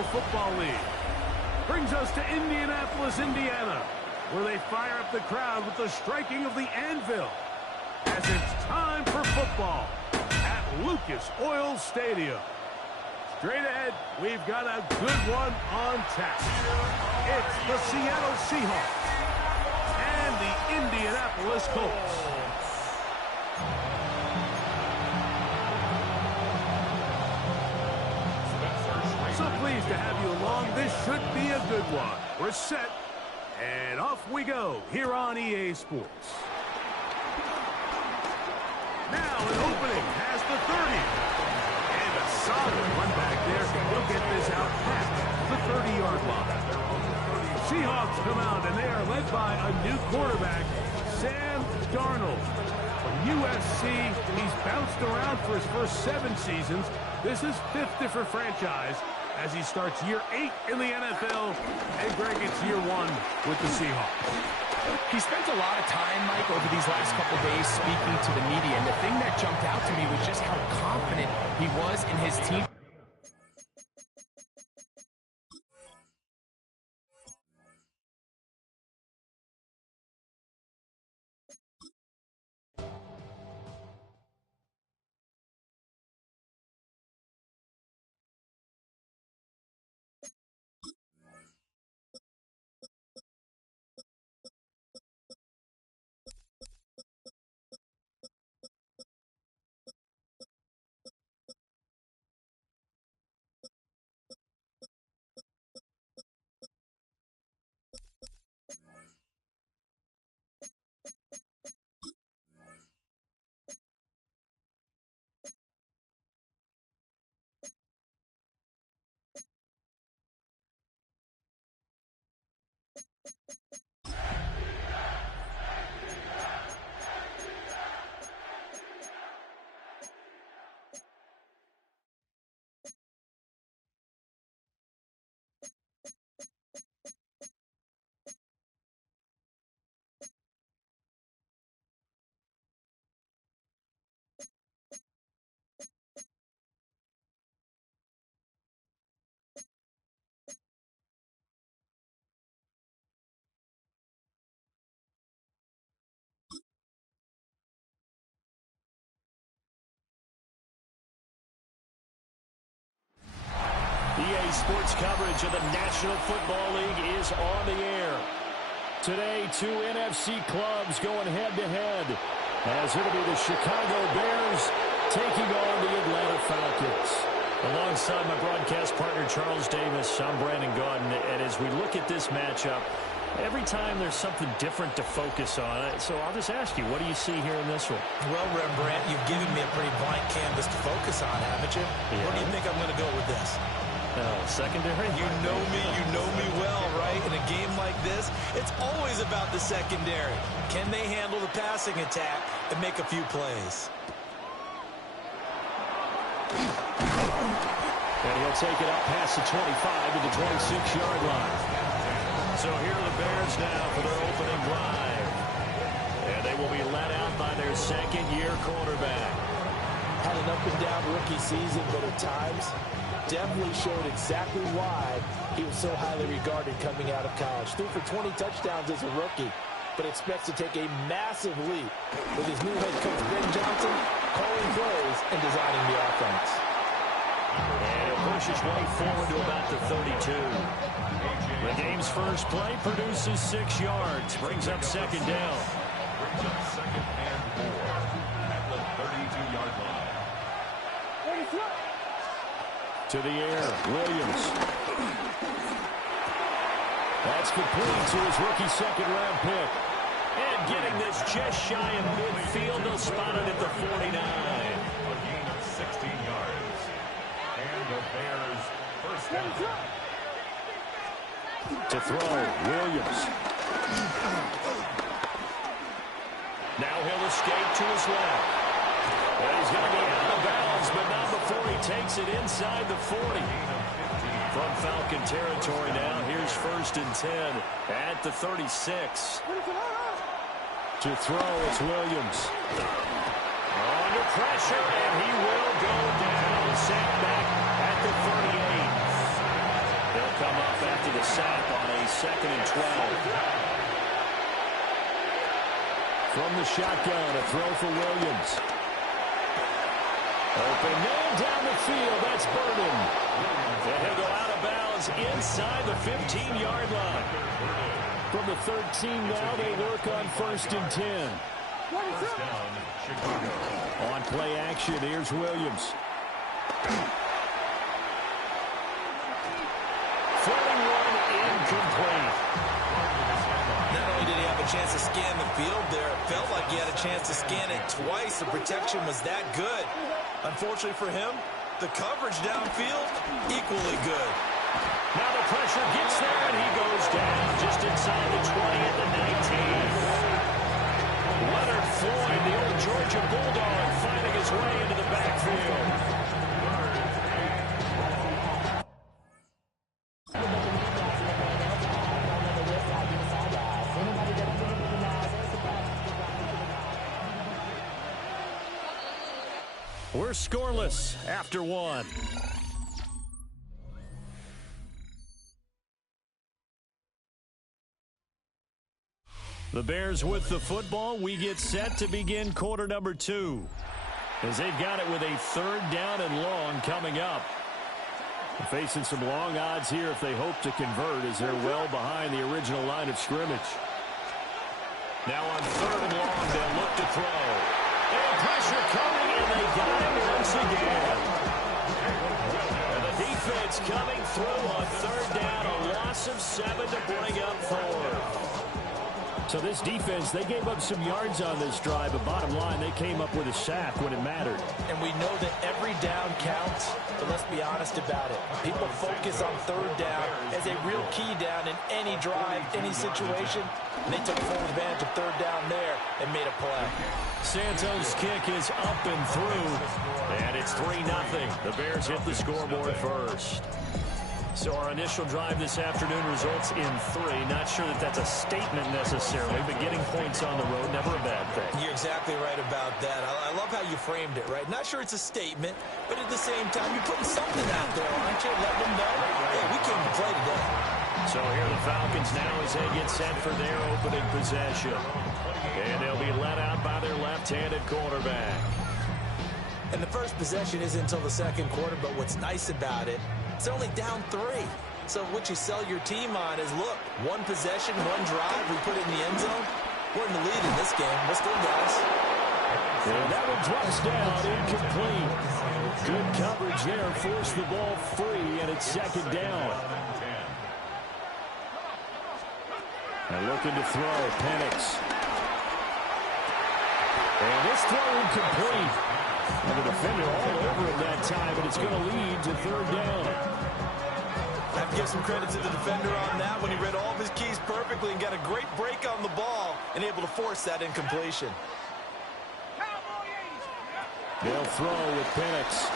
National Football League. Brings us to Indianapolis, Indiana, where they fire up the crowd with the striking of the anvil, as it's time for football at Lucas Oil Stadium. Straight ahead, we've got a good one on tap. It's the Seattle Seahawks and the Indianapolis Colts. So pleased to have you along. This should be a good one. We're set, and off we go here on EA Sports. Now an opening past the 30. And a solid run back there. He'll get this out past the 30-yard line. Seahawks come out, and they are led by a new quarterback, Sam Darnold. From USC, he's bounced around for his first 7 seasons. This is 5th different franchise as he starts year 8 in the NFL. And Greg, it's year 1 with the Seahawks. He spent a lot of time, Mike, over these last couple days speaking to the media, and the thing that jumped out to me was just how confident he was in his team. EA Sports coverage of the National Football League is on the air. Today, 2 NFC clubs going head-to-head, as it'll be the Chicago Bears taking on the Atlanta Falcons. Alongside my broadcast partner, Charles Davis, I'm Brandon Gaudin, and as we look at this matchup, every time there's something different to focus on. So I'll just ask you, what do you see here in this one? Well, Rembrandt, you've given me a pretty blank canvas to focus on, haven't you? Yeah. Where do you think I'm going to go with this? Secondary? You know me well, right? In a game like this, it's always about the secondary. Can they handle the passing attack and make a few plays? And he'll take it up past the 25 to the 26-yard line. So here are the Bears now for their opening drive. And they will be led out by their second-year quarterback. Had an up-and-down rookie season, but at times definitely showed exactly why he was so highly regarded coming out of college. Threw for 20 touchdowns as a rookie, but expects to take a massive leap with his new head coach, Ben Johnson, calling plays and designing the offense. And he'll push his way forward to about the 32. The game's first play produces 6 yards, brings up second down. Brings up second and 4 at the 32-yard line. To the air, Williams. That's complete to his rookie second-round pick. And getting this just shy of midfield, they'll spot it at the 49. A gain of 16 yards. And the Bears first down. To throw, Williams. Now he'll escape to his left. And he's going to be out of bounds, but not before he takes it inside the 40. From Falcon territory now, here's 1st and 10 at the 36. To throw, it's Williams. Under pressure, and he will go down. Set back at the 38. They'll come up after the sack on a 2nd and 12. From the shotgun, a throw for Williams. Open man down the field. That's Burden. And he'll go out of bounds inside the 15-yard line. From the 13 now, they work on 1st and 10. On play action, here's Williams. Floating one incomplete. Not only did he have a chance to scan the field there, it felt like he had a chance to scan it twice. The protection was that good. Unfortunately for him, the coverage downfield, equally good. Now the pressure gets there, and he goes down just inside the 20 at the 19. Leonard Floyd, the old Georgia Bulldog, finding his way into the backfield. We're scoreless after 1. The Bears with the football. We get set to begin quarter number 2. As they've got it with a 3rd down and long coming up. They're facing some long odds here if they hope to convert, as they're well behind the original line of scrimmage. Now on 3rd and long, they'll look to throw. And pressure coming, and they got him once again. And the defense coming through on 3rd down, a loss of 7 to bring up 4. So this defense, they gave up some yards on this drive, but bottom line, they came up with a sack when it mattered. And we know that every down counts, but let's be honest about it. People focus on 3rd down as a real key down in any drive, any situation. And they took full advantage of 3rd down there and made a play. Santos' kick is up and through, and it's 3-0. The Bears hit the scoreboard first. So our initial drive this afternoon results in 3. Not sure that that's a statement necessarily, but getting points on the road, never a bad thing. You're exactly right about that. I love how you framed it, right? Not sure it's a statement, but at the same time, you're putting something out there, aren't you? Letting them know, hey, we came to play today. So here are the Falcons now as they get set for their opening possession. And they'll be let out by their left-handed quarterback. And the first possession isn't until the 2nd quarter, but what's nice about it, it's only down 3. So what you sell your team on is, look, 1 possession, 1 drive, we put it in the end zone. We're in the lead in this game. Let's go, guys. And that one drops down, incomplete. Good coverage there, forced the ball free, and it's 2nd down. And looking to throw, Penix. And this throw incomplete. And the defender all over him that time, but it's going to lead to 3rd down. I have to give some credit to the defender on that when he read all of his keys perfectly and got a great break on the ball and able to force that incompletion. They'll throw with Penix.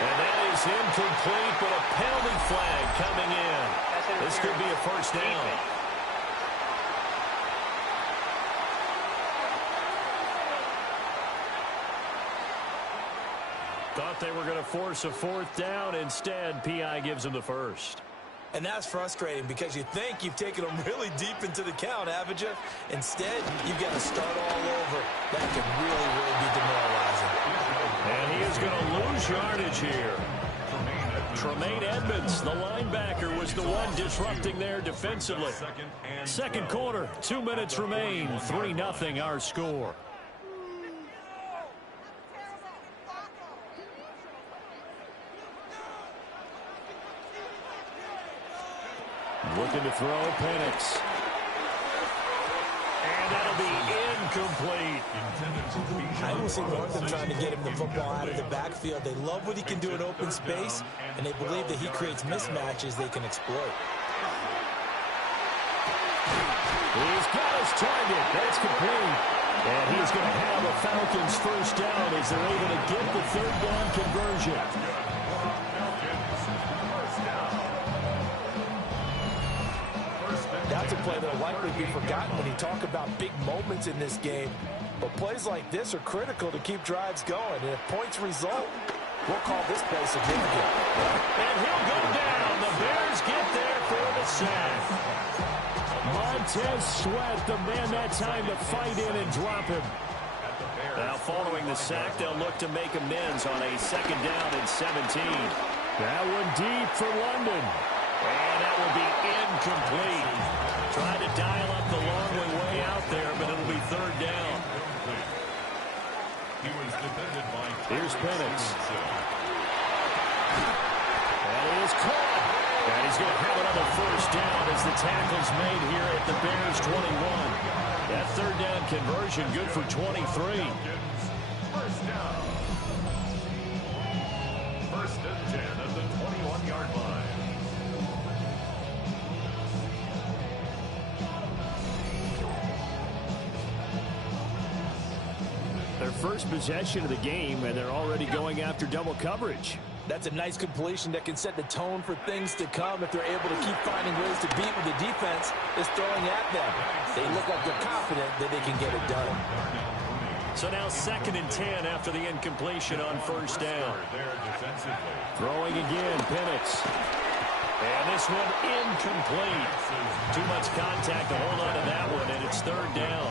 And that is incomplete, but a penalty flag coming in. This could be a 1st down. Thought they were going to force a 4th down. Instead, P.I. gives them the 1st. And that's frustrating because you think you've taken them really deep into the count, haven't you? Instead, you've got to start all over. That could really, really be demoralizing. And he is going to lose yardage here. Tremaine Edmonds, the linebacker, was the one disrupting there defensively. 2nd quarter, 2 minutes remain. 3-0 our score. Looking to throw, Penix. And that'll be incomplete. I will see more of them trying to get him the football out of the backfield. They love what he can do in open space, and they believe that he creates mismatches they can exploit. He's got his target. That's complete. And he's going to have a Falcons 1st down as they're able to get the 3rd down conversion. That's a play that will likely be forgotten when you talk about big moments in this game. But plays like this are critical to keep drives going. And if points result, we'll call this play significant. And he'll go down. The Bears sack. Montez Sweat, the man that time to fight in and drop him. Now following the sack, they'll look to make amends on a 2nd down and 17. That one deep for London. And that will be incomplete. Trying to dial up the long way out there, but it'll be 3rd down. Here's Penix. And it is caught. And he's going to have another 1st down as the tackle's made here at the Bears 21. That 3rd down conversion good for 23. 1st down. 1st and 10 at the 21-yard line. Their first possession of the game, and they're already going after double coverage. That's a nice completion that can set the tone for things to come if they're able to keep finding ways to beat what the defense is throwing at them. They look like they're confident that they can get it done. So now 2nd and 10 after the incompletion on 1st down. Throwing again, Penix. And this one incomplete. Too much contact to hold on to that one, and it's 3rd down.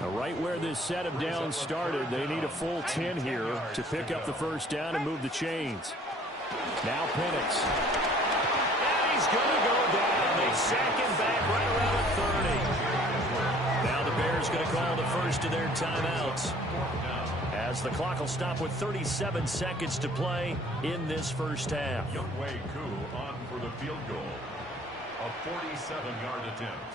Now right where this set of downs started, they need a full 10 here to pick up the 1st down and move the chains. Now Penix. And he's going to go down. They sack him back right around the 30. Now the Bears going to call the first of their timeouts, as the clock will stop with 37 seconds to play in this 1st half. Younghoe Koo on for the field goal. A 47-yard attempt.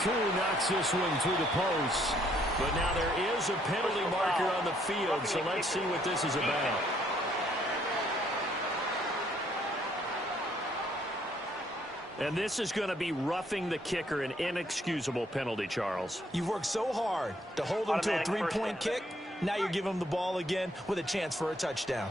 Koo knocks this one through the post. But now there is a penalty marker on the field, so let's see what this is about. And this is going to be roughing the kicker, an inexcusable penalty, Charles. You've worked so hard to hold them to a 3-point kick. Now you give them the ball again with a chance for a touchdown.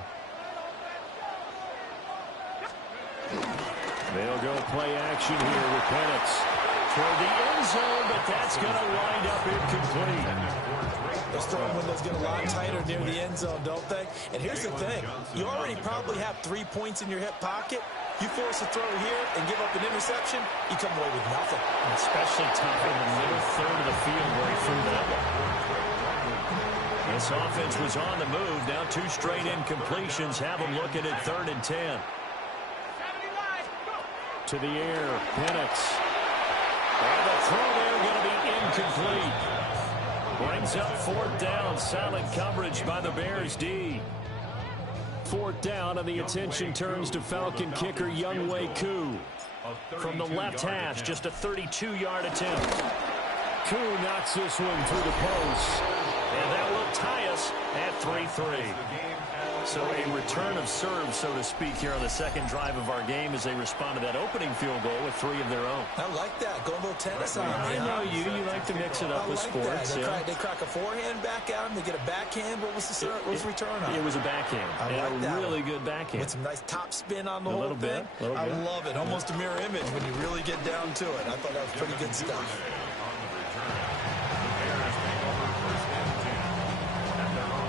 They'll go play action here with Penix. For the end zone, but that's going to wind up incomplete. Those throwing windows get a lot tighter near the end zone, don't they? And here's the thing. You already probably have 3 points in your hip pocket. You force a throw here and give up an interception, you come away with nothing. And especially tough in the middle third of the field where he threw that one. This offense was on the move. Now 2 straight incompletions have them looking at 3rd and 10. To the air, Penix. And the throw there going to be incomplete. Brings up 4th down. Solid coverage by the Bears D. 4th down, and the attention turns to Falcon kicker Younghoe Koo. From the left hash, just a 32-yard attempt. Koo knocks this one through the post. And that will tie us at 3-3. So a return of serve, so to speak, here on the 2nd drive of our game as they respond to that opening field goal with 3 of their own. I like that. Go a little tennis on me. I know you. You like to mix it up with sports. They crack a forehand back at him. They get a backhand. What was the return on? It was a backhand. I like that. Really good backhand. With some nice top spin on the a whole little thing. Bit. I love it. Almost a mirror image when you really get down to it. I thought that was pretty good stuff.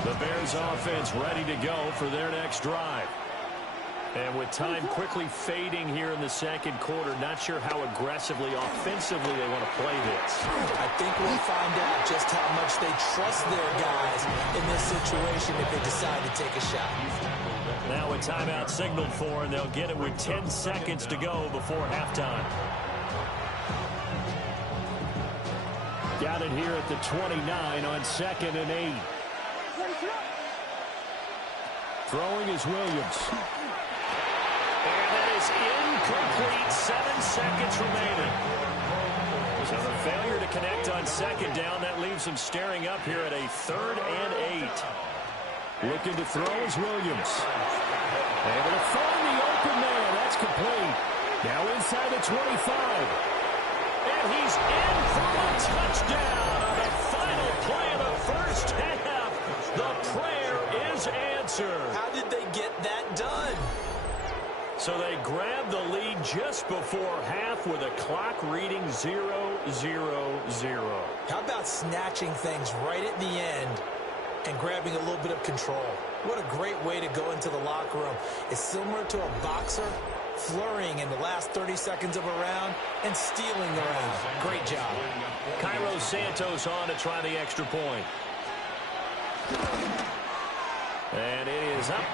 The Bears offense ready to go for their next drive. And with time quickly fading here in the 2nd quarter, not sure how aggressively, offensively they want to play this. I think we'll find out just how much they trust their guys in this situation if they decide to take a shot. Now a timeout signaled for, and they'll get it with 10 seconds to go before halftime. Got it here at the 29 on 2nd and 8. Throwing is Williams. And that is incomplete. 7 seconds remaining. So the failure to connect on 2nd down, that leaves them staring up here at a 3rd and 8. Looking to throw is Williams. Able to find the open man. That's complete. Now inside the 25. And he's in for a touchdown on the final play of the 1st half. The prayer is answered. How did they get that done? So they grabbed the lead just before half with a clock reading 0-0-0. How about snatching things right at the end and grabbing a little bit of control. What a great way to go into the locker room. It's similar to a boxer flurrying in the last 30 seconds of a round and stealing the round. Great job. Cairo Santos on to try the extra point. And it is up.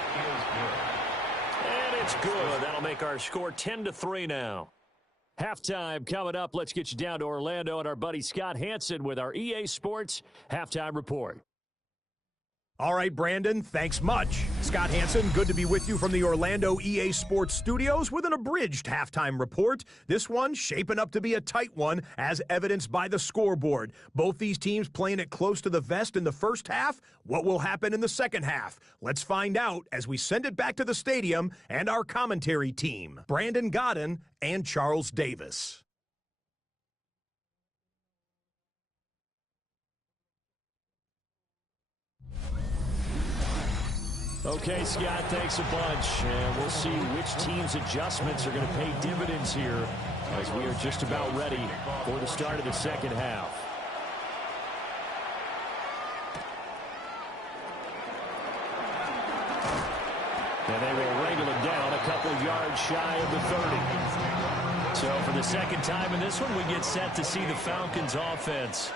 And it's good. That'll make our score 10-3 now. Halftime coming up. Let's get you down to Orlando and our buddy Scott Hansen with our EA Sports Halftime Report. All right, Brandon, thanks much. Scott Hansen, good to be with you from the Orlando EA Sports Studios with an abridged halftime report. This one shaping up to be a tight one, as evidenced by the scoreboard. Both these teams playing it close to the vest in the first half. What will happen in the second half? Let's find out as we send it back to the stadium and our commentary team, Brandon Godden and Charles Davis. Okay, Scott, thanks a bunch. And we'll see which team's adjustments are going to pay dividends here as we are just about ready for the start of the second half. And they will wrangle it down a couple of yards shy of the 30. So for the second time in this one, we get set to see the Falcons offense.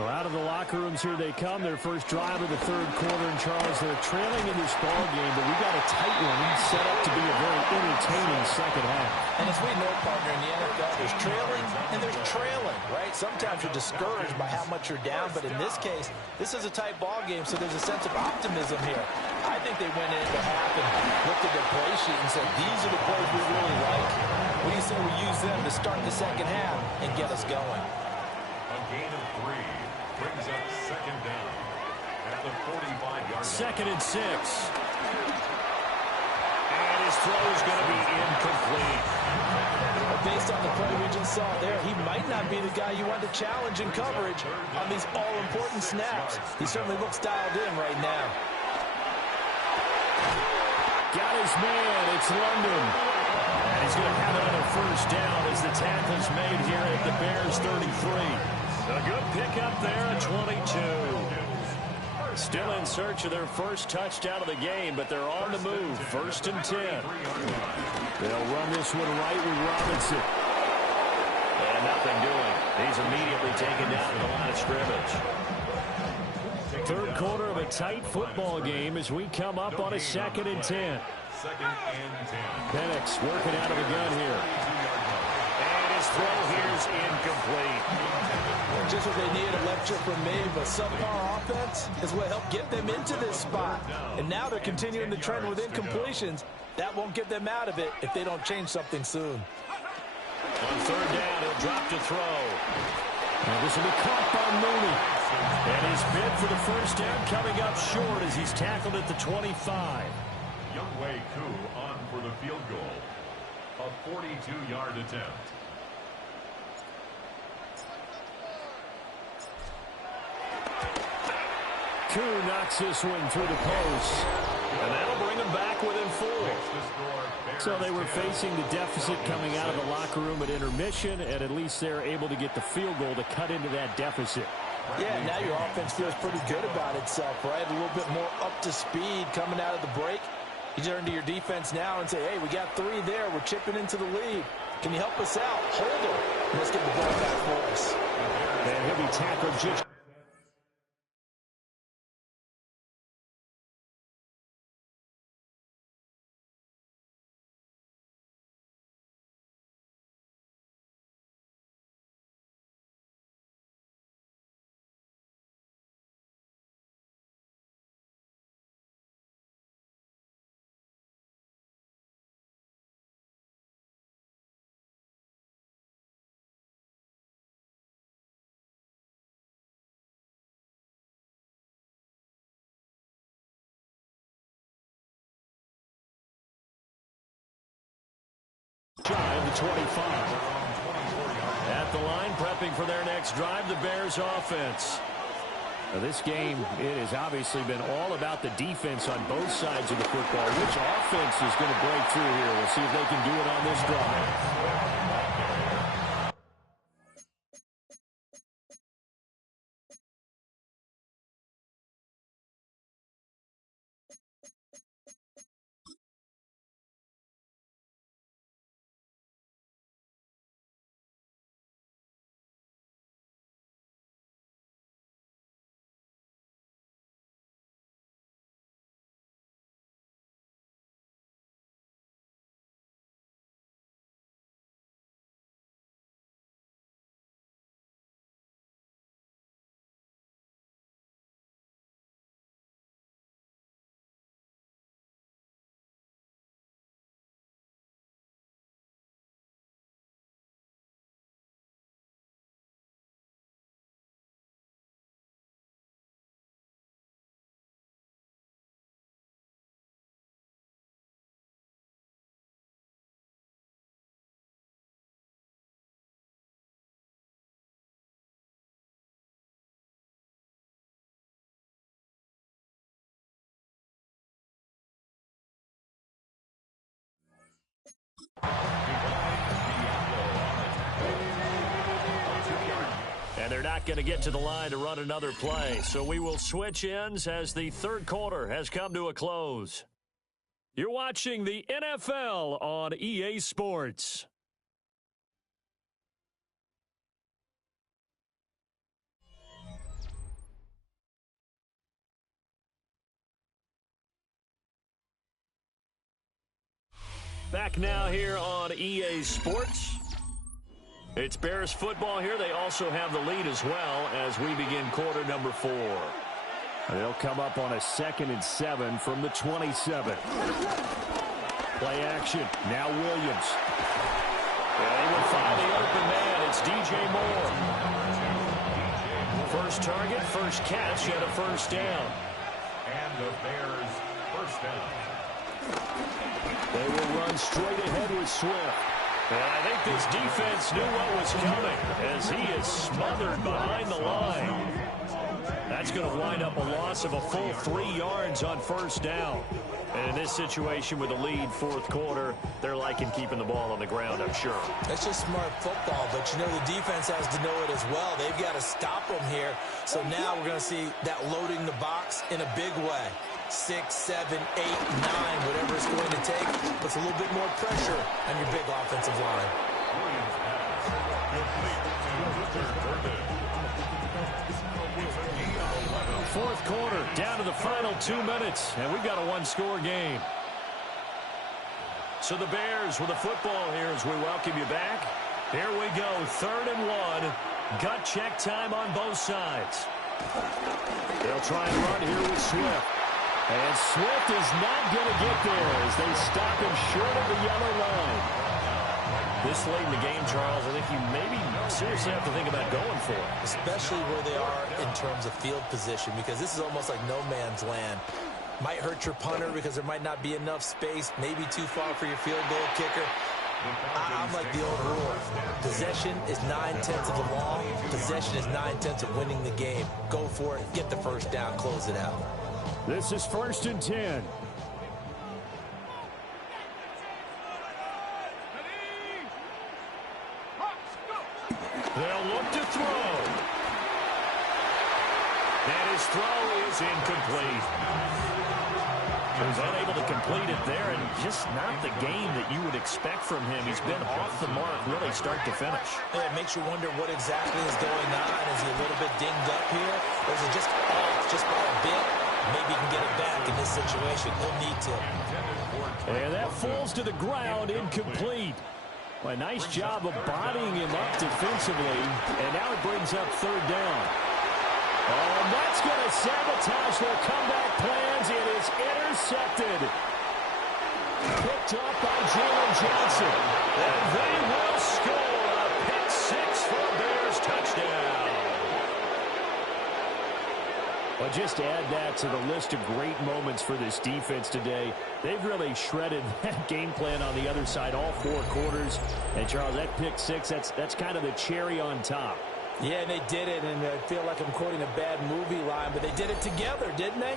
Well, out of the locker rooms here they come. Their first drive of the third quarter. And, Charles, they're trailing in this ball game, but we got a tight one set up to be a very entertaining second half. And as we know, partner, in the NFL, there's trailing and there's trailing, right? Sometimes you're discouraged by how much you're down, but in this case, this is a tight ball game, so there's a sense of optimism here. I think they went into half and looked at their play sheet and said, these are the plays we really like. What do you say we use them to start the second half and get us going? A gain of 3 brings up second down at the 45-yard line. 2nd and 6. And his throw is going to be incomplete. But based on the play we just saw there, he might not be the guy you want to challenge in coverage on these all-important snaps. He certainly looks dialed in right now. Got his man. It's London. And he's going to have it on a first down as the tackle's made here at the Bears 33. A good pickup there at 22. Still in search of their first touchdown of the game, but they're on the move. 1st and 10. They'll run this one right with Robinson. And nothing doing. He's immediately taken down at the line of scrimmage. Third quarter of a tight football game as we come up on a 2nd and 10. 2nd and 10. Penix working out of the gun here. And his throw here's incomplete. Just what they need, a lecture from me, but subpar offense is what helped get them into this spot. And now they're continuing the trend with incompletions. That won't get them out of it if they don't change something soon. On 3rd down, he'll drop to throw. And this will be caught by Mooney. And his bid for the first down coming up short as he's tackled at the 25. Younghoe Koo on for the field goal. A 42-yard attempt. Koo knocks this one through the post. And that'll bring him back within 4. So they were facing the deficit coming out of the locker room at intermission, and at least they're able to get the field goal to cut into that deficit. Yeah, now your offense feels pretty good about itself, right? A little bit more up to speed coming out of the break. You turn to your defense now and say, hey, we got 3 there. We're chipping into the lead. Can you help us out? Hold them. Let's get the ball back for us. And he'll be tackled just shy of the 25. At the line, prepping for their next drive, the Bears offense. Now this game, it has obviously been all about the defense on both sides of the football. Which offense is going to break through here? We'll see if they can do it on this drive. And they're not going to get to the line to run another play. So we will switch ends as the third quarter has come to a close. You're watching the NFL on EA Sports. Back now here on EA Sports. It's Bears football here. They also have the lead as well as we begin quarter number 4. They'll come up on a 2nd and 7 from the 27. Play action. Now Williams. They will find the open man. It's DJ Moore. First target, first catch, and a first down. And the Bears first down. They will run straight ahead with Swift. And I think this defense knew what was coming as he is smothered behind the line. That's going to wind up a loss of a full 3 yards on first down. And in this situation with a lead fourth quarter, they're liking keeping the ball on the ground, I'm sure. That's just smart football, but you know the defense has to know it as well. They've got to stop them here. So now we're going to see that loading the box in a big way. 6, 7, 8, 9, whatever it's going to take. Puts a little bit more pressure on your big offensive line. Fourth quarter, down to the final 2 minutes, and we've got a one-score game. So the Bears with the football here as we welcome you back. Here we go, 3rd and 1. Gut check time on both sides. They'll try and run here with Swift. And Swift is not going to get there as they stop him short of the yellow line. This late in the game, Charles, I think you maybe seriously have to think about going for it. Especially where they are in terms of field position, because this is almost like no man's land. Might hurt your punter because there might not be enough space, maybe too far for your field goal kicker. I'm like the old rule. Possession is 9/10 of the law. Possession is 9/10 of winning the game. Go for it, get the first down, close it out. This is 1st and 10. They'll look to throw. And his throw is incomplete. He was unable to complete it there, and just not the game that you would expect from him. He's been off the mark really start to finish. Yeah, it makes you wonder what exactly is going on. Is he a little bit dinged up here? Or is it just off just by a bit? Maybe he can get it back in this situation. He'll need to. And that falls to the ground, incomplete. Well, a nice job of bodying him up defensively, and now it brings up 3rd down. Oh, and that's going to sabotage their comeback plans. It is intercepted. Picked up by Jalen Johnson. And they will score a pick 6 for a Bears touchdown. Well, just add that to the list of great moments for this defense today. They've really shredded that game plan on the other side all 4 quarters. And, Charles, that pick 6, that's kind of the cherry on top. Yeah, they did it, and I feel like I'm quoting a bad movie line, but they did it together, didn't they?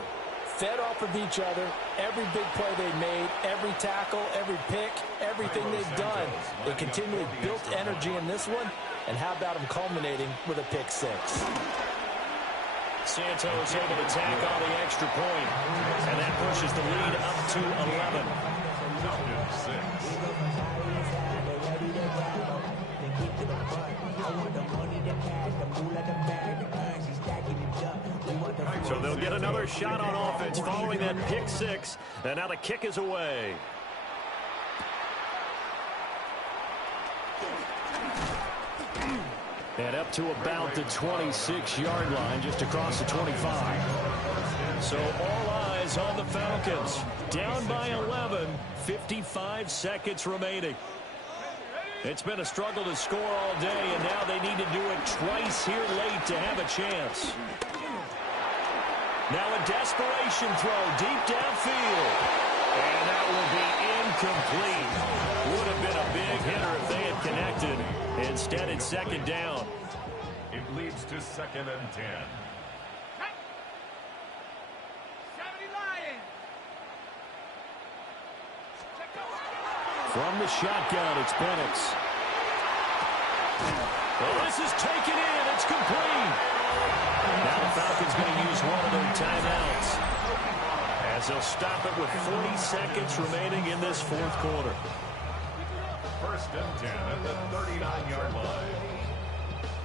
Fed off of each other, every big play they made, every tackle, every pick, everything they've done. They continually built energy in this one, and how about them culminating with a pick 6? Santos able to tack on the extra point, and that pushes the lead up to 11. So they'll get another shot on offense following that pick 6, and now the kick is away. And up to about the 26-yard line, just across the 25. So all eyes on the Falcons. Down by 11, 55 seconds remaining. It's been a struggle to score all day, and now they need to do it twice here late to have a chance. Now a desperation throw deep downfield. And that will be incomplete. Would have been a big hitter if they had connected. Instead, it's 2nd down. It leads to 2nd and 10. From the shotgun, it's Penix. Well, this is taken in. It's complete. Now the Falcons going to use one of their timeouts, as they'll stop it with 40 seconds remaining in this fourth quarter. First and 10 at the 39-yard line.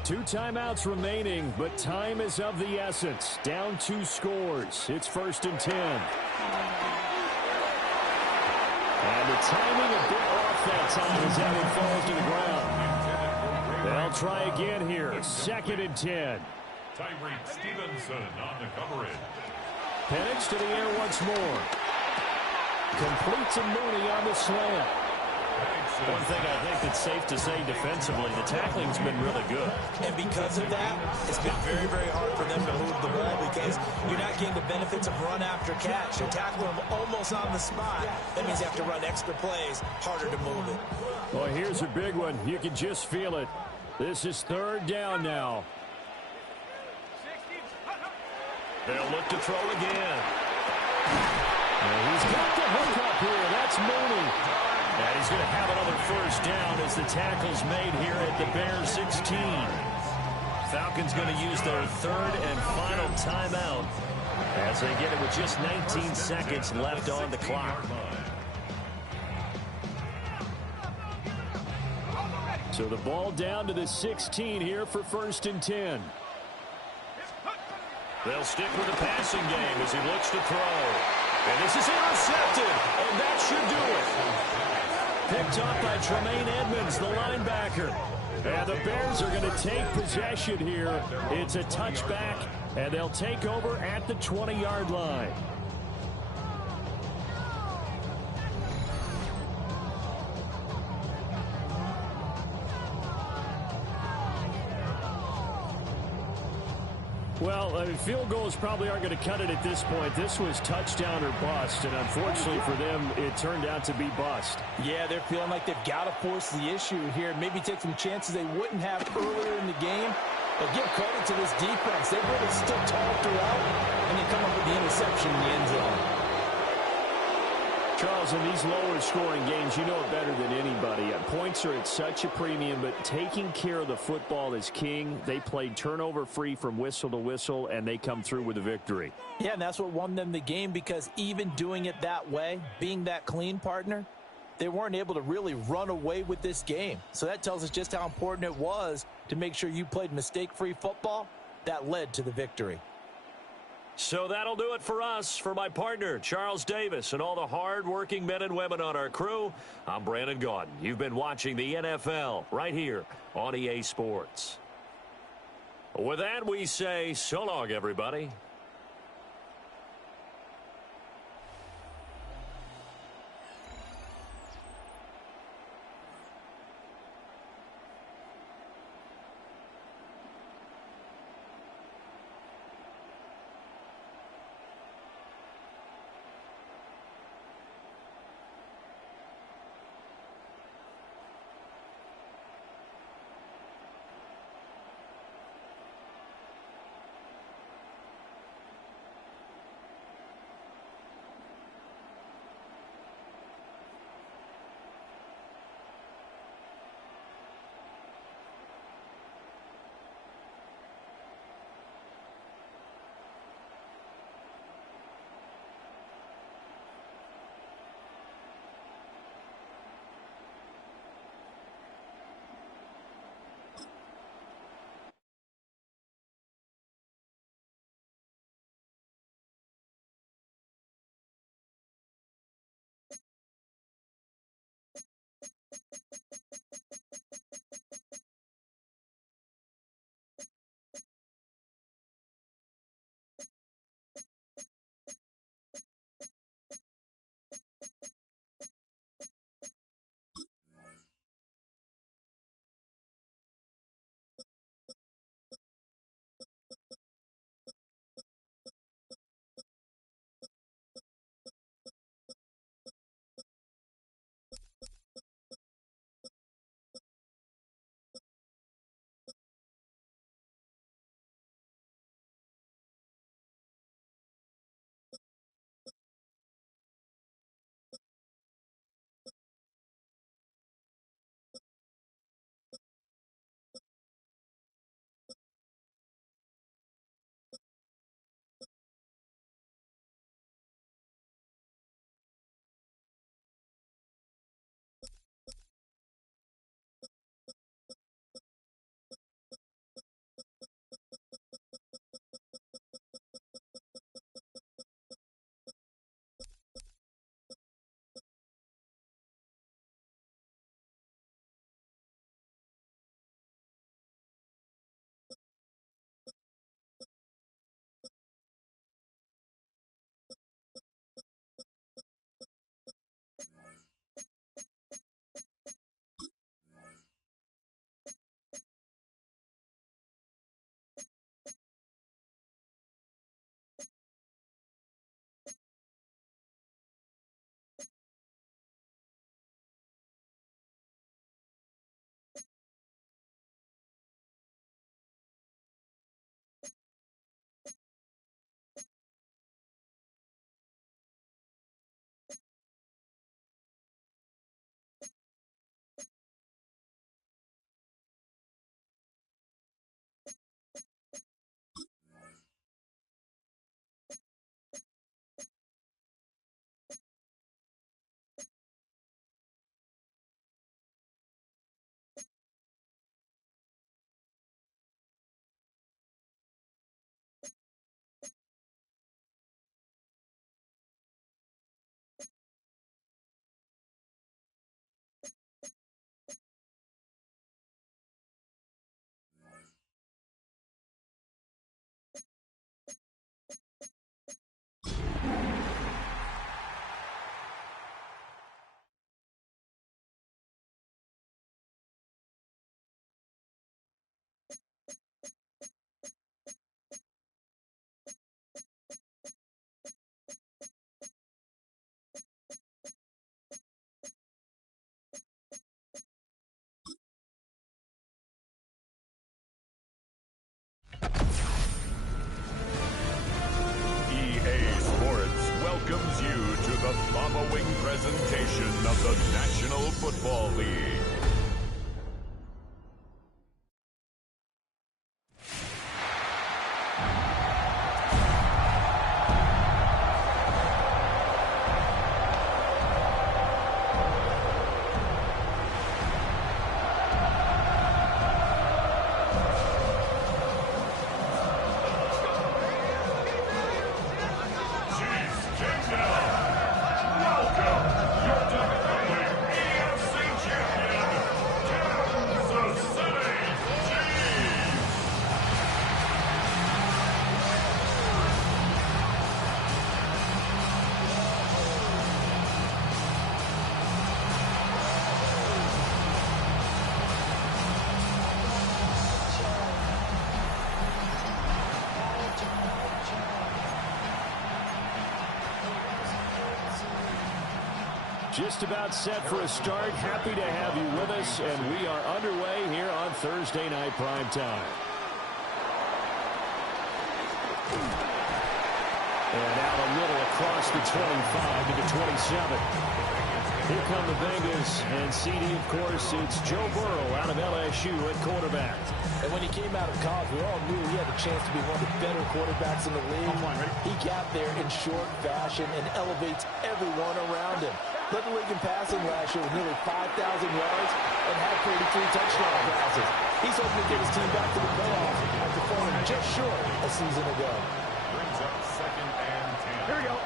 2 timeouts remaining, but time is of the essence. Down 2 scores. It's first and 10. And the timing a bit off that time as that one falls to the ground. They'll try again here. Second and 10. Tyreek Stevenson on the coverage. Penix to the air once more. Complete to Mooney on the slant. One thing I think that's safe to say defensively, the tackling's been really good. And because of that, it's been very, very hard for them to move the ball because you're not getting the benefits of run after catch. You're tackling them almost on the spot. That means you have to run extra plays, harder to move it. Well, here's a big one. You can just feel it. This is third down now. They'll look to throw again. And he's got the hook up here. That's Mooney. And he's going to have another first down as the tackle's made here at the Bears 16. Falcons going to use their third and final timeout as they get it with just 19 seconds left on the clock. So the ball down to the 16 here for first and 10. They'll stick with the passing game as he looks to throw. And this is intercepted, and that should do it. Picked up by Tremaine Edmonds, the linebacker. And the Bears are going to take possession here. It's a touchback, and they'll take over at the 20-yard line. Well, I mean, field goals probably aren't going to cut it at this point. This was touchdown or bust, and unfortunately for them, it turned out to be bust. Yeah, they're feeling like they've got to force the issue here. Maybe take some chances they wouldn't have earlier in the game. But give credit to this defense. They really stood tall throughout, and they come up with the interception in the end zone. Charles, in these lower-scoring games, you know it better than anybody. Points are at such a premium, but taking care of the football is king. They played turnover-free from whistle to whistle, and they come through with a victory. Yeah, and that's what won them the game because even doing it that way, being that clean partner, they weren't able to really run away with this game. So that tells us just how important it was to make sure you played mistake-free football. That led to the victory. So that'll do it for us. For my partner, Charles Davis, and all the hard-working men and women on our crew, I'm Brandon Gaudin. You've been watching the NFL right here on EA Sports. With that, we say so long, everybody. the following presentation of the National Football League. Just about set for a start. Happy to have you with us, and we are underway here on Thursday Night Prime Time. And out a little across the 25 to the 27. Here come the Bengals, and CD, of course, it's Joe Burrow out of LSU at quarterback. And when he came out of college, we all knew he had a chance to be one of the better quarterbacks in the league. He got there in short fashion and elevates everyone around him. Led the league in passing last year with nearly 5,000 yards and had 33 touchdown passes. He's hoping to get his team back to the playoffs after falling just short a season ago. Brings up 2nd and 10. Here we go.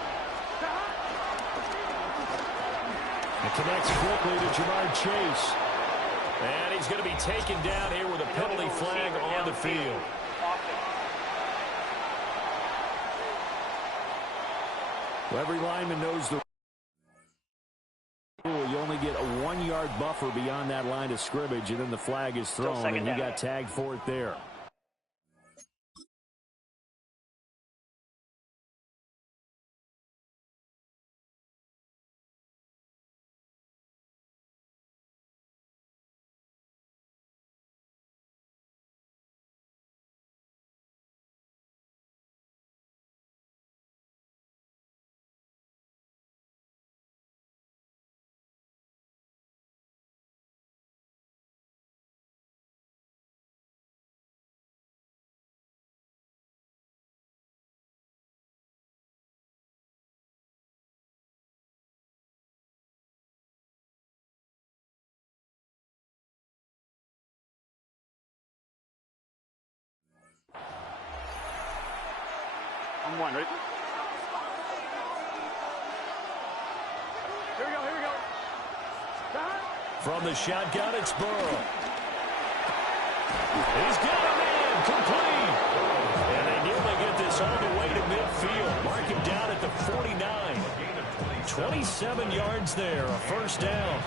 It connects quickly to Jamar Chase. And he's going to be taken down here with a penalty flag on the field. Well, every lineman knows the rule. You only get a 1-yard buffer beyond that line of scrimmage, and then the flag is thrown, and he got tagged for it there. I'm one, right? Here we go, here we go. From the shotgun, it's Burrow. He's got a man, complete. And they nearly get this all the way to midfield. Mark him down at the 49. 27 yards there, a first down.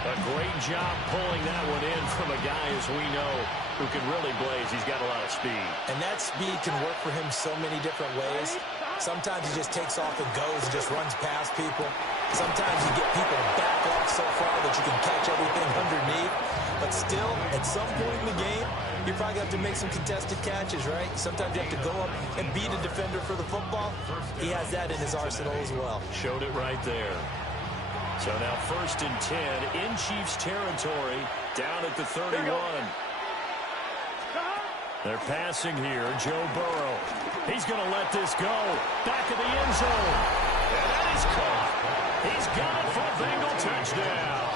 A great job pulling that one in from a guy, as we know, who can really blaze. He's got a lot of speed. And that speed can work for him so many different ways. Sometimes he just takes off and goes and just runs past people. Sometimes you get people back off so far that you can catch everything underneath. But still, at some point in the game, you probably have to make some contested catches, right? Sometimes you have to go up and beat a defender for the football. He has that in his arsenal as well. Showed it right there. So now 1st and 10 in Chiefs territory, down at the 31. They're passing here, Joe Burrow. He's going to let this go. Back of the end zone. And that is caught. He's got it for a Bengal touchdown.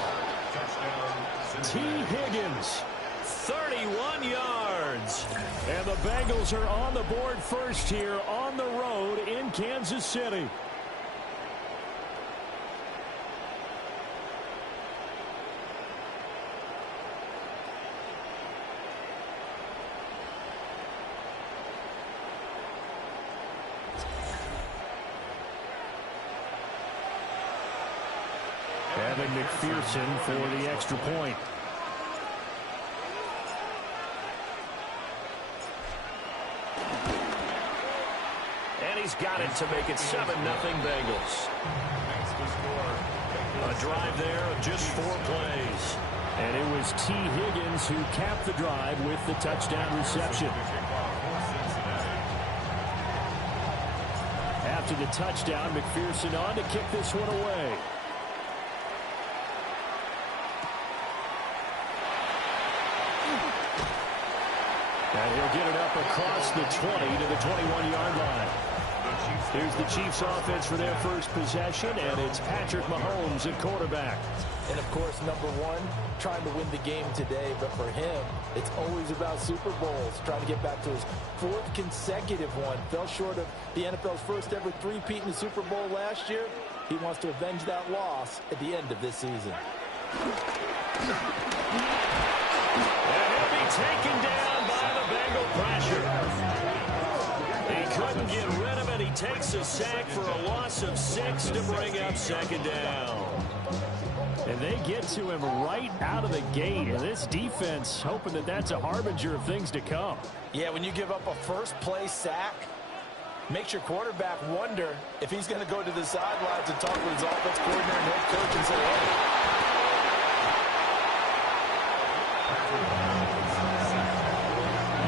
T. Higgins, 31 yards. And the Bengals are on the board first here on the road in Kansas City. Evan McPherson for the extra point. And he's got it to make it 7-0 Bengals. A drive there of just 4 plays. And it was T. Higgins who capped the drive with the touchdown reception. after the touchdown. McPherson on to kick this one away. And he'll get it up across the 20 to the 21-yard line. Here's the Chiefs offense for their first possession, and it's Patrick Mahomes at quarterback. And, of course, number one, trying to win the game today. But for him, it's always about Super Bowls, trying to get back to his fourth consecutive one. Fell short of the NFL's first ever three-peat in the Super Bowl last year. He wants to avenge that loss at the end of this season. And he'll be taken down by the Bengal pressure. He couldn't get rid of it. He takes a sack for a loss of 6 to bring up second down. And they get to him right out of the gate. And this defense hoping that that's a harbinger of things to come. Yeah, when you give up a first-play sack, makes your quarterback wonder if he's going to go to the sidelines and talk with his offense coordinator and head coach and say, hey.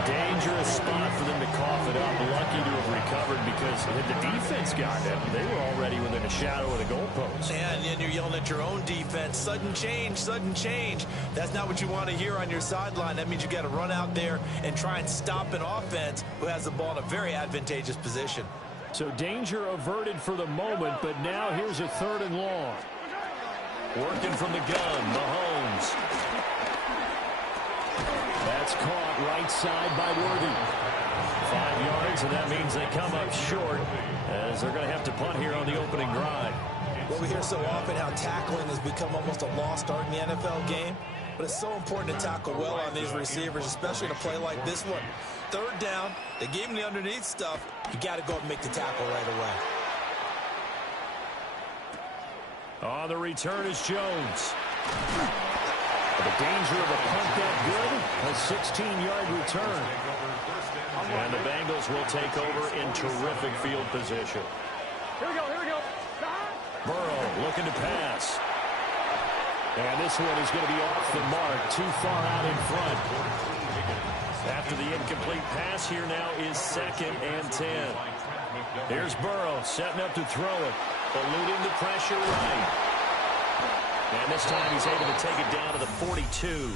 Dangerous spot for them to cough it up. Lucky to have recovered because had the defense got them, they were already within a shadow of the goalpost. And then you're yelling at your own defense, sudden change, sudden change. That's not what you want to hear on your sideline. That means you got to run out there and try and stop an offense who has the ball in a very advantageous position. So danger averted for the moment, but now here's a 3rd and long. Working from the gun, Mahomes. That's caught right side by Worthy. 5 yards, and that means they come up short as they're going to have to punt here on the opening drive. Well, we hear so often how tackling has become almost a lost art in the NFL game, but it's so important to tackle well on these receivers, especially in a play like this one. 3rd down, they gave him the underneath stuff. You got to go and make the tackle right away. On the return is Jones. The danger of a punt that good, a 16-yard return. And the Bengals will take over in terrific field position. Here we go. Burrow looking to pass. And this one is going to be off the mark, too far out in front. After the incomplete pass, here now is 2nd and 10. Here's Burrow setting up to throw it, eluding the pressure right. And this time he's able to take it down to the 42.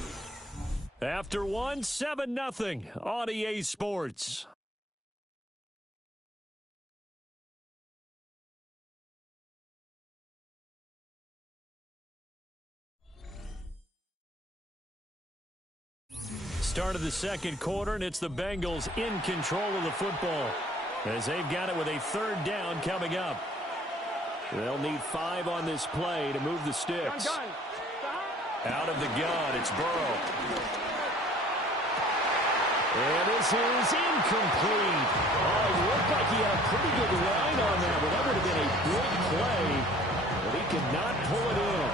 After one, 7-0 on EA Sports. Start of the second quarter, and it's the Bengals in control of the football as they've got it with a 3rd down coming up. They'll need 5 on this play to move the sticks. Out of the gun, it's Burrow. And this is incomplete. Oh, it looked like he had a pretty good line on that, but that would have been a big play, but he could not pull it in.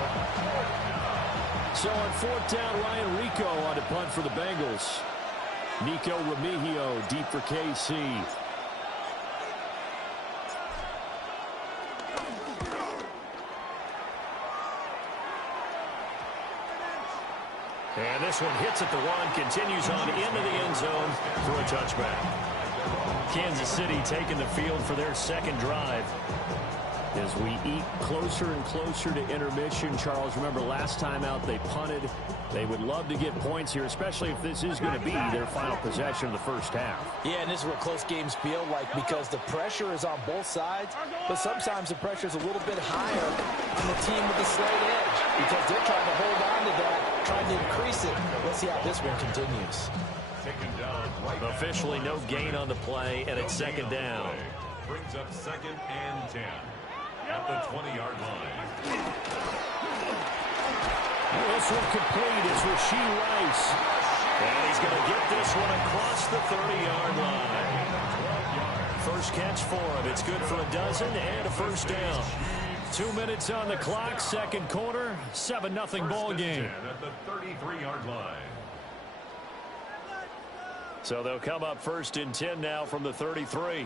So on 4th down, Ryan Rico on to punt for the Bengals. Nico Remigio deep for KC. And this one hits at the 1, continues on into the end zone for a touchback. Kansas City taking the field for their 2nd drive. As we eat closer and closer to intermission, Charles, remember last time out they punted. They would love to get points here, especially if this is going to be their final possession of the first half. Yeah, and this is what close games feel like because the pressure is on both sides, but sometimes the pressure is a little bit higher on the team with the slight edge because they're trying to hold on to that, trying to increase it. Let's see how this one continues. Officially no gain on the play, and it's 2nd down. Brings up 2nd and 10 at the 20-yard line. This one complete. It's Rashee Rice. And he's going to get this one across the 30-yard line. First catch for him. It's good for a dozen and a 1st down. 2 minutes on the clock, 2nd quarter, 7-0 ball game. At the 33-yard line. So they'll come up 1st and 10 now from the 33.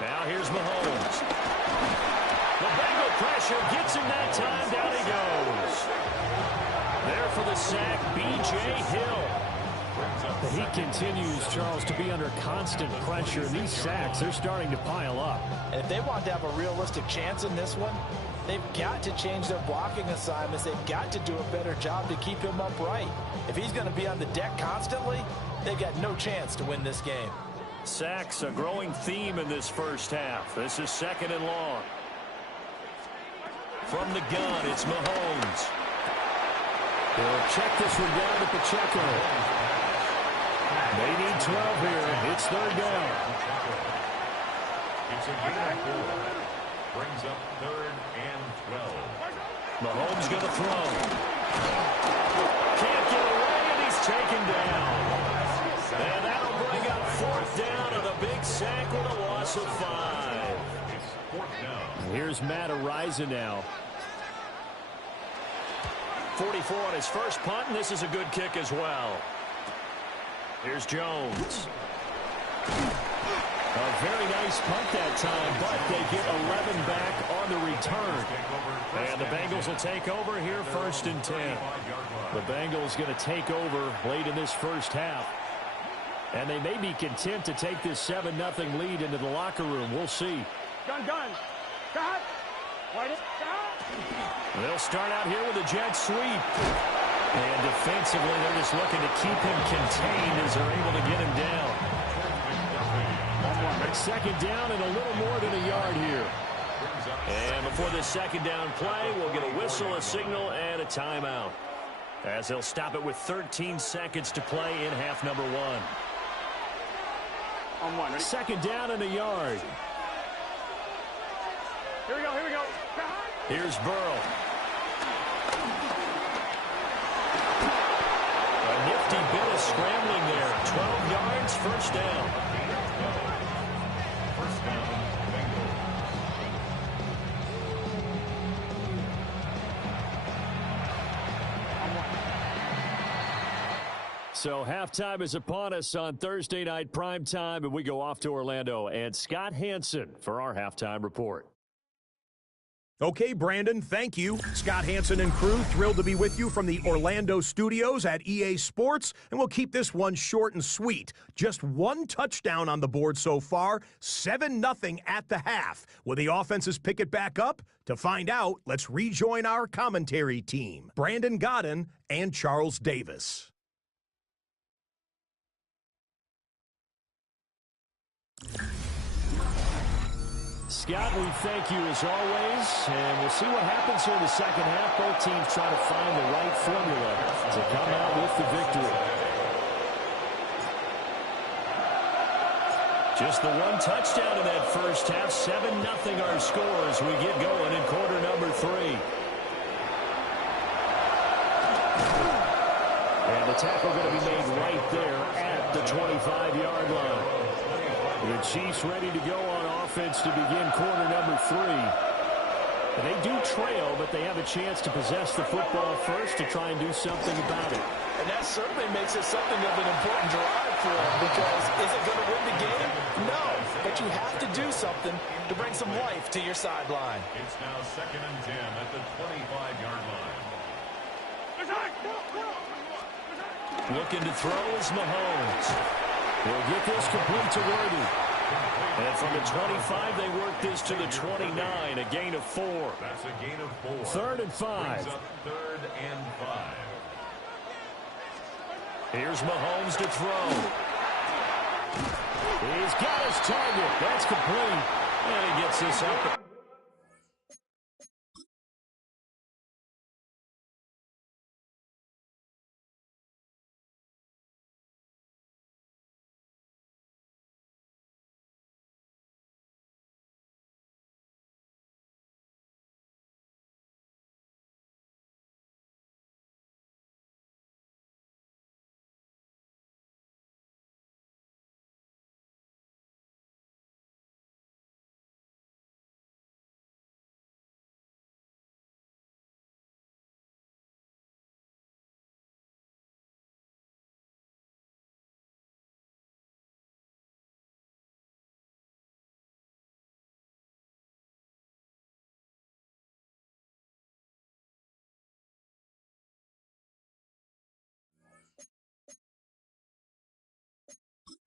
Now here's Mahomes. The Bengal pressure gets him that time. Down he goes. There for the sack, B.J. Hill. The he continues, Charles, to be under constant pressure. These sacks, they're starting to pile up. And if they want to have a realistic chance in this one, they've got to change their blocking assignments. They've got to do a better job to keep him upright. If he's going to be on the deck constantly, they've got no chance to win this game. Sacks, a growing theme in this first half. This is 2nd and long. From the gun, it's Mahomes. They'll check this one down to Pacheco. They need 12 here. It's 3rd down. It's a gain of 4. Brings up 3rd and 12. Mahomes going to throw. Can't get away, and he's taken down. And that'll bring up 4th down and a big sack with a loss of 5. It's 4th down. Here's Matt Ariza now. 44 on his first punt, and this is a good kick as well. Here's Jones. A very nice punt that time, but they get 11 back on the return. And the Bengals will take over here 1st and 10. The Bengals going to take over late in this first half. And they may be content to take this 7-0 lead into the locker room. We'll see. Gun. Got. White it. They'll start out here with a jet sweep. And defensively, they're just looking to keep him contained as they're able to get him down. 2nd down and a little more than a yard here. And before this 2nd down play, we'll get a whistle, a signal, and a timeout, as they'll stop it with 13 seconds to play in half number 1. On 1. Ready? 2nd down and a yard. Here we go. Here's Burrow. A nifty bit of scrambling there. 12 yards, 1st down. First down, Bengals. So halftime is upon us on Thursday night primetime, and we go off to Orlando. And Scott Hansen for our halftime report. Okay, Brandon, thank you. Scott Hansen and crew, thrilled to be with you from the Orlando studios at EA Sports, and we'll keep this one short and sweet. Just 1 touchdown on the board so far, 7-0 at the half. Will the offenses pick it back up? To find out, let's rejoin our commentary team, Brandon Godden and Charles Davis. Scott, we thank you as always, and we'll see what happens here in the second half. Both teams try to find the right formula to come out with the victory. Just the 1 touchdown in that first half. 7-0 our score as we get going in quarter number 3. And the tackle going to be made right there at the 25-yard line. The Chiefs ready to go on offense to begin quarter number 3. And they do trail, but they have a chance to possess the football first to try and do something about it. And that certainly makes it something of an important drive for them, because is it going to win the game? No, but you have to do something to bring some life to your sideline. It's now 2nd and 10 at the 25-yard line. Looking to throw is Mahomes. He'll get this complete to Worthy. And from the 25, they work this to the 29, a gain of 4. That's a gain of 4. 3rd and 5. Brings up 3rd and 5. Here's Mahomes to throw. He's got his target. That's complete. And he gets this up.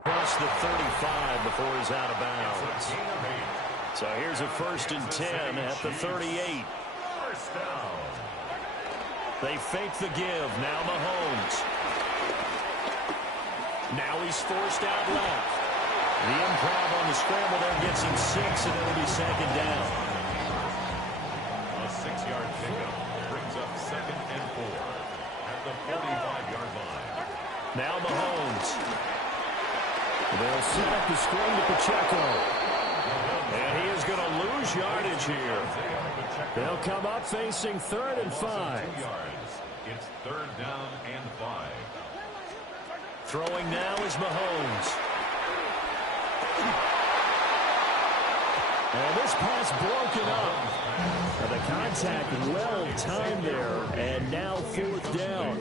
Across the 35 before he's out of bounds. So here's a 1st and 10 at the 38. First down. They fake the give. Now Mahomes. Now he's forced out left. The improv on the scramble there gets him 6, and it'll be 2nd down. A 6-yard pickup brings up 2nd and 4 at the 45-yard line. Now Mahomes. They'll set up the screen to Pacheco. And he is going to lose yardage here. They'll come up facing 3rd and 5. It's 3rd down and 5. Throwing now is Mahomes. And this pass broken up. And the contact well timed there. And now 4th down.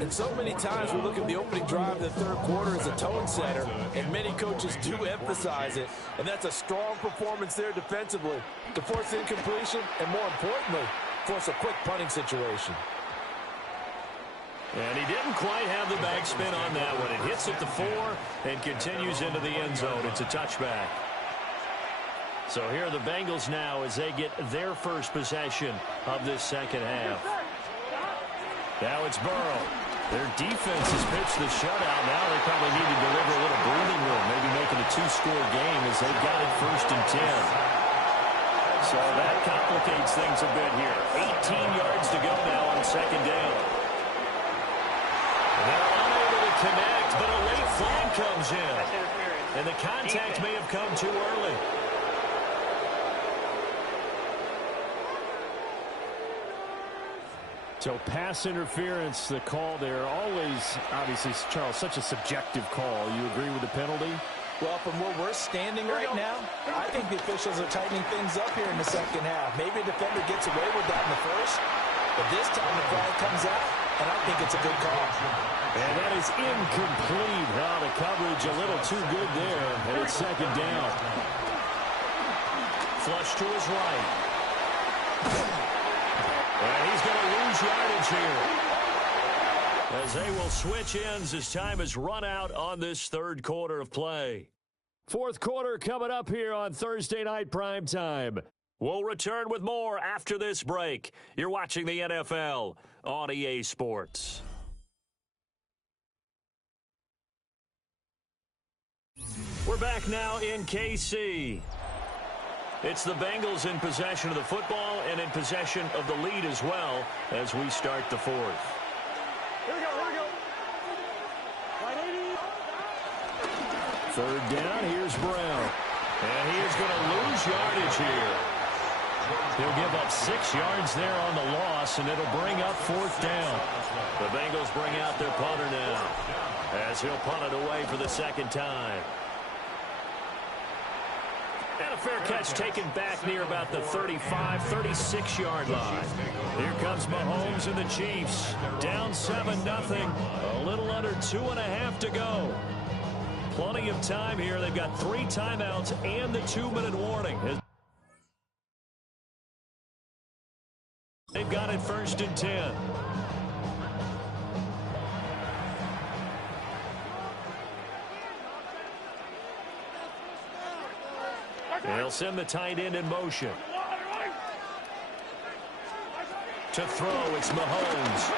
And so many times we look at the opening drive of the 3rd quarter as a tone setter, and many coaches do emphasize it. And that's a strong performance there defensively to force incompletion and, more importantly, force a quick punting situation. And he didn't quite have the backspin on that one. It hits at the 4 and continues into the end zone. It's a touchback. So here are the Bengals now as they get their first possession of this 2nd half. Now it's Burrow. Their defense has pitched the shutout. Now they probably need to deliver a little breathing room, maybe make it a 2-score game as they've got it 1st and 10. So that complicates things a bit here. 18 yards to go now on 2nd down. They're unable to connect, but a late flag comes in. And the contact may have come too early. So pass interference, the call there. Always, obviously, Charles, such a subjective call. You agree with the penalty? Well, from where we're standing right now, I think the officials are tightening things up here in the 2nd half. Maybe a defender gets away with that in the 1st, but this time the flag comes out, and I think it's a good call. And that is incomplete. Oh, the coverage a little too good there, and it's 2nd down. Flush to his right. And he's going to lose yardage here as they will switch ends as time has run out on this 3rd quarter of play. 4th quarter coming up here on Thursday Night Primetime. We'll return with more after this break. You're watching the NFL on EA Sports. We're back now in KC. It's the Bengals in possession of the football and in possession of the lead as well as we start the 4th. Here we go, here we go. Right 80. 3rd down, here's Brown. And he is going to lose yardage here. He'll give up 6 yards there on the loss, and it'll bring up 4th down. The Bengals bring out their punter now as he'll punt it away for the 2nd time. And a fair catch taken back near about the 35, 36-yard line. Here comes Mahomes and the Chiefs. Down 7-0. A little under 2.5 to go. Plenty of time here. They've got 3 timeouts and the 2-minute warning. They've got it 1st and 10. They'll send the tight end in motion. To throw, it's Mahomes.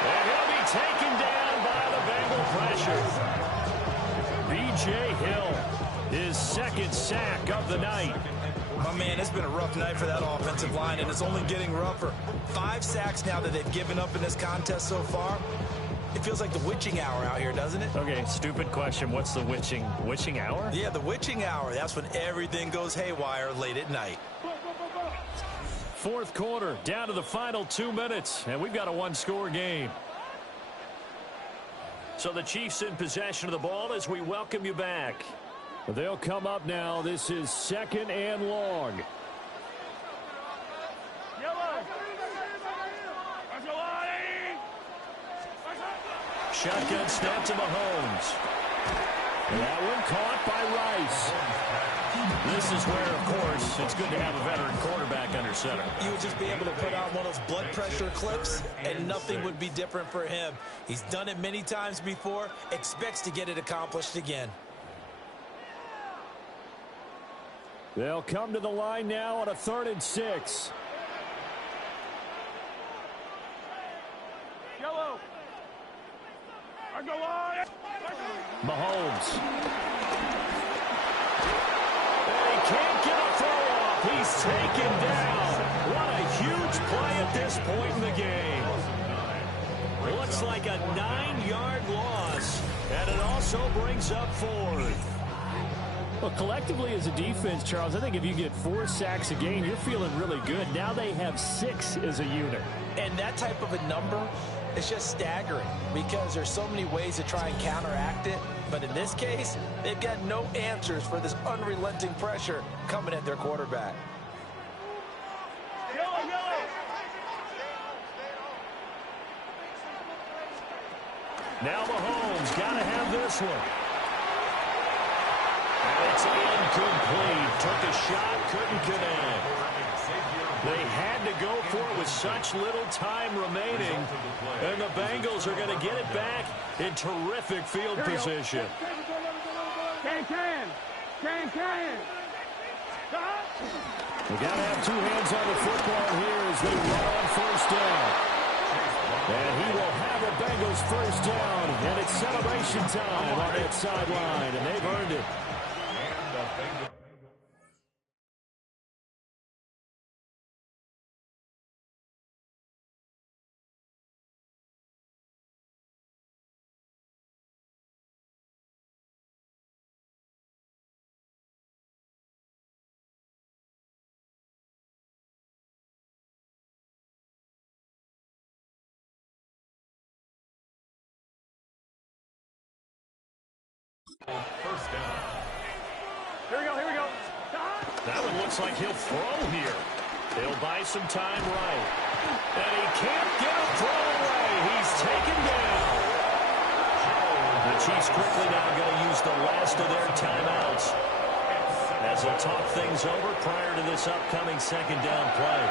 And he'll be taken down by the Bengal pressure. B.J. Hill, his 2nd sack of the night. Oh, man, it's been a rough night for that offensive line, and it's only getting rougher. 5 sacks now that they've given up in this contest so far. It feels like the witching hour out here, doesn't it? Okay, stupid question. What's the witching hour? Yeah, the witching hour. That's when everything goes haywire late at night. 4th quarter, down to the final 2 minutes, and we've got a 1-score game. So the Chiefs in possession of the ball as we welcome you back. They'll come up now. This is 2nd and long. Shotgun snap to Mahomes. And that one caught by Rice. This is where, of course, it's good to have a veteran quarterback under center. You would just be able to put on one of those blood pressure clips, and nothing would be different for him. He's done it many times before, expects to get it accomplished again. They'll come to the line now on a 3rd and 6. Yellow. I go on. Mahomes. And he can't get a throw off. He's taken down. What a huge play at this point in the game. Looks like a 9-yard loss, and it also brings up 4th. Well, collectively as a defense, Charles, I think if you get 4 sacks a game, you're feeling really good. Now they have 6 as a unit. And that type of a number is just staggering because there's so many ways to try and counteract it. But in this case, they've got no answers for this unrelenting pressure coming at their quarterback. Now Mahomes got to have this one. And it's incomplete. Took a shot, couldn't connect. They had to go for it with such little time remaining. And the Bengals are going to get it back in terrific field position. Can. They got to have 2 hands on the football here as they run on 1st down. And he will have a Bengals 1st down. And it's celebration time on that sideline. And they've earned it. First down. Here we go. That one looks like he'll throw here. He'll buy some time right. And he can't get a throw away. He's taken down. The Chiefs quickly now going to use the last of their timeouts as they'll talk things over prior to this upcoming 2nd down play.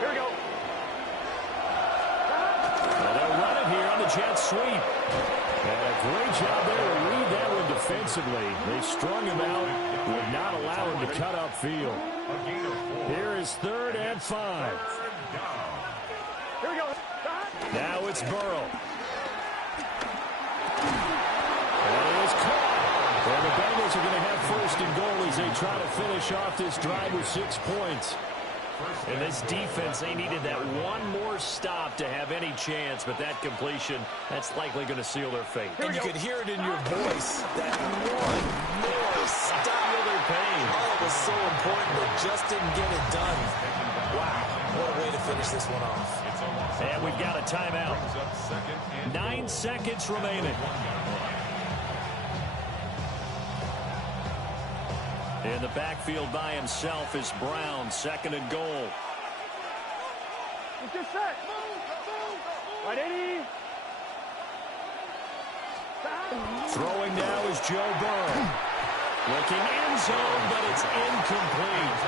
Here we go. Well, they'll run it here on the jet sweep. And a great job there to read that one defensively. They strung him out, would not allow him to cut upfield. Here is 3rd and 5. Here we go. Now it's Burrow. And it is caught. And the Bengals are going to have 1st and goal as they try to finish off this drive with 6 points. And this defense, they needed that one more stop to have any chance, but that completion, that's likely going to seal their fate. And you could hear it in your voice, that one more stop. Feel their pain. Oh, it was so important, but just didn't get it done. Wow, what a way to finish this one off. And we've got a timeout. 9 seconds remaining. In the backfield by himself is Brown, 2nd and goal. It's just set. Right, 80. Throwing now is Joe Burrow. Looking end zone, but it's incomplete.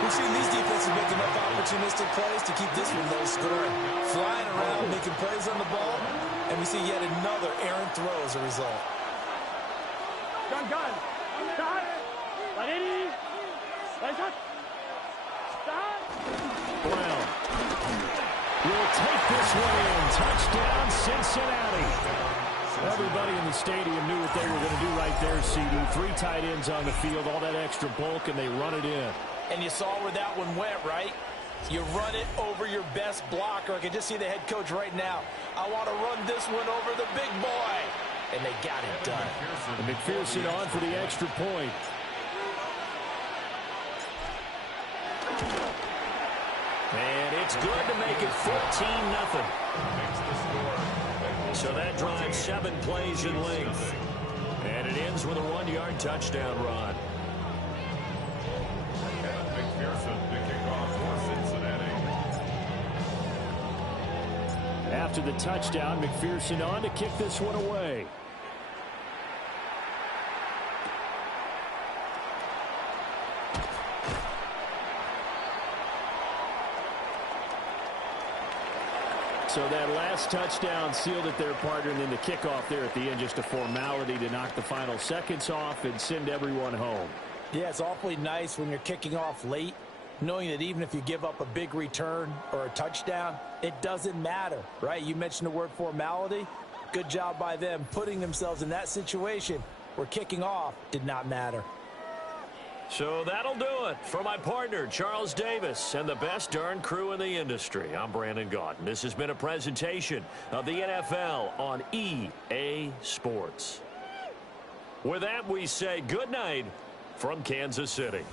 We've seen these defenses make enough opportunistic plays to keep this one low scoring. Flying around, making plays on the ball, and we see yet another errant throw as a result. Gun. Stop. Right, 80. Right, shot. Stop. Brown will take this one in. Touchdown, Cincinnati. Everybody in the stadium knew what they were going to do right there, CD. 3 tight ends on the field, all that extra bulk, and they run it in. And you saw where that one went, right? You run it over your best blocker. I can just see the head coach right now. I want to run this one over the big boy. And they got it done. And McPherson on for the extra point. And it's good to make it 14-0. So that drives 7 plays in length. And it ends with a 1-yard touchdown run. McPherson to kick off for Cincinnati. after the touchdown. McPherson on to kick this one away. So that last touchdown sealed it there, partner, and then the kickoff there at the end, just a formality to knock the final seconds off and send everyone home. Yeah, it's awfully nice when you're kicking off late, knowing that even if you give up a big return or a touchdown, it doesn't matter, right? You mentioned the word formality. Good job by them putting themselves in that situation where kicking off did not matter. So that'll do it for my partner, Charles Davis, and the best darn crew in the industry. I'm Brandon Gaudin. This has been a presentation of the NFL on EA Sports. With that, we say good night from Kansas City.